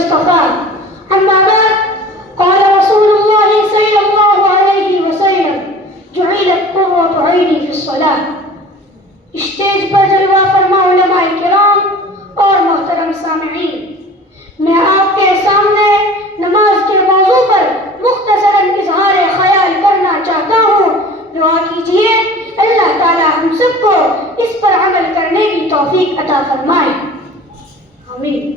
اصطفى. أما بعد، قال رسول الله صلى الله عليه وسلم: جعلت قرة عيني في الصلاة. اسٹیج پر جلوہ فرما علماء کرام اور محترم سامعین، میں آپ کے سامنے نماز کے موضوع پر مختصراً اظہار خیال کرنا چاہتا ہوں. دعا کیجیے اللہ تعالی ہم سب کو اس پر عمل کرنے کی توفیق عطا فرمائے. آمین.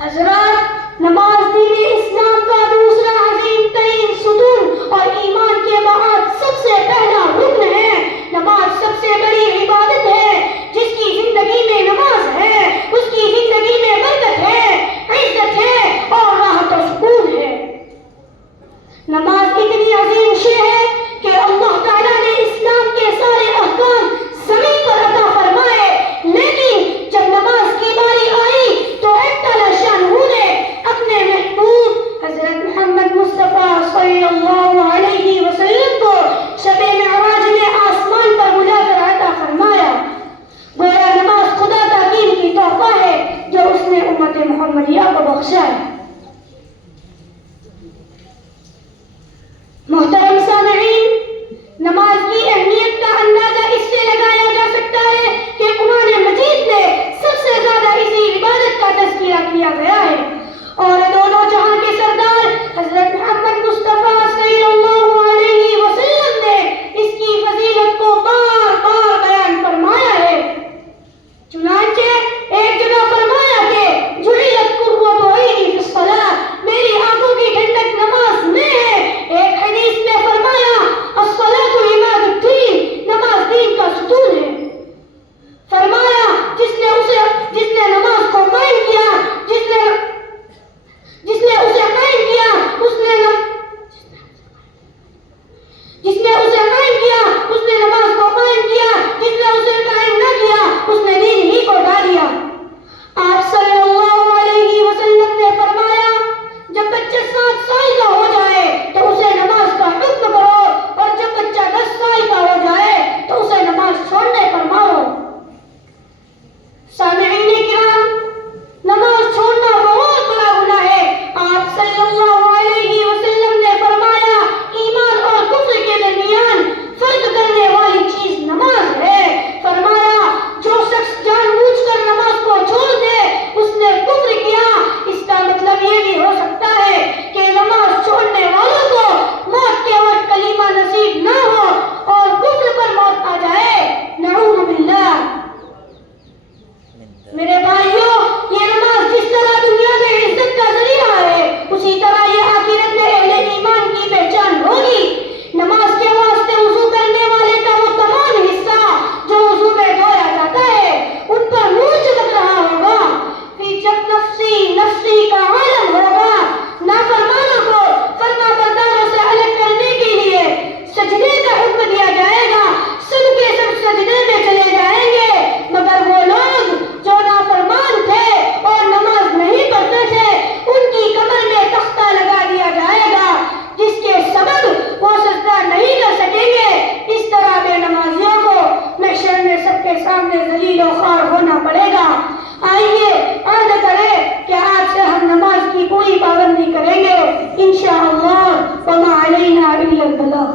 حضرات، نماز دین اسلام کا دوسرا عظیم ترین ستون اور ایمان کے بعد سب سے پہلا رکن ہے. نماز سب سے بڑی عبادت ہے. جس کی زندگی میں نماز ہے اس کی زندگی میں برکت ہے، عزت ہے اور راحت و سکون ہے. نماز اتنی عظیم شے ہے کہ اللہ تعالیٰ نے اسلام کے سارے احکام زمین پر عطا فرمائے، لیکن جب نماز کی باری آئی تو تعالیٰ شانہ نے اپنے محبوب حضرت محمد مصطفیٰ صلی اللہ علیہ وسلم کو شب معراج میں آسمان پر بلا کر عطا فرمایا. گویا نماز خدا کا دین کی تحفہ ہے جو اس نے امت محمدیہ کو بخشا ہے. محترم سامعین، نماز کی اہمیت کا اندازہ اس سے لگایا جا سکتا ہے کہ قرآن مجید میں سب سے زیادہ اسی عبادت کا تذکرہ کیا گیا ہے، اور دونوں جہاں کے سردار حضرت محمد مصطفیٰ صلی اللہ علیہ وسلم نے اس کی فضیلت کو بار بار بیان فرمایا ہے. چنانچہ ایک جگہ فرمایا کہ جعلت قرۃ عینی فی الصلاۃ، میری آنکھوں کی ٹھنڈک نماز میں ہے. ایک حدیث میں فرمایا الصلاۃ عماد الدین، نماز دین کا ستون ہے. فرمایا جس نے نماز کو قائم کیا، جس نے اسے قائم کیا اس نے نماز کو قائم کیا، جس نے اسے قائم نہ کیا اس نے دین ہی کو ڈھا دیا. آپ صلی اللہ علیہ وسلم نے فرمایا جب بچہ 7 سال کا ہو جائے تو اسے نماز کا حکم کرو، اور جب بچہ 10 سال کا ہو جائے تو اسے نماز چھوڑنے پر مارو. سامعین کرام، نماز چھوڑنا بہت بڑا گناہ ہے. آپ صلی اللہ علیہ وسلم نے فرمایا ایمان اور کفر کے درمیان فرق کرنے والی چیز نماز ہے. فرمایا جو شخص جان بوجھ کر نماز کو چھوڑ دے اس نے کفر کیا. اس کا مطلب یہ بھی ہو سکتا ہے کہ نماز چھوڑنے والوں کو موت کے وقت کلمہ نصیب نہ ہو اور کفر پر موت آ جائے. نعوذ باللہ. میرے بھائیوں، یہ نماز جس طرح دنیا میں عزت کا ذریعہ ہے اسی طرح یہ آخرت میں اہل ایمان کی پہچان ہوگی. نماز کے واسطے وضو کرنے والے کا وہ تمام حصہ جو وضو میں دھویا جاتا ہے ان پر نور چمک رہا ہوگا. پھر جب نفسی کا عالم ہوگا، نافرمانوں کو فرما برداروں سے الگ کرنے کے لیے سجدے کا حکم دیا جائے گا. سب کے سب سجدے میں چلے جائیں گے، مگر وہ لوگ جو نافرمان تھے اور نماز نہیں پڑھتے تھے ان کی کمر میں تختہ لگا دیا جائے گا جس کے سبب وہ سجدہ نہیں کر سکیں گے. اس طرح بے نمازیوں کو محشر میں سب کے سامنے ذلیل و خوار ہونا پڑے گا. آئیے عہد کریں کہ آج سے ہم نماز کی پوری پابندی کریں گے انشاءاللہ. وما علینا الا البلاغ.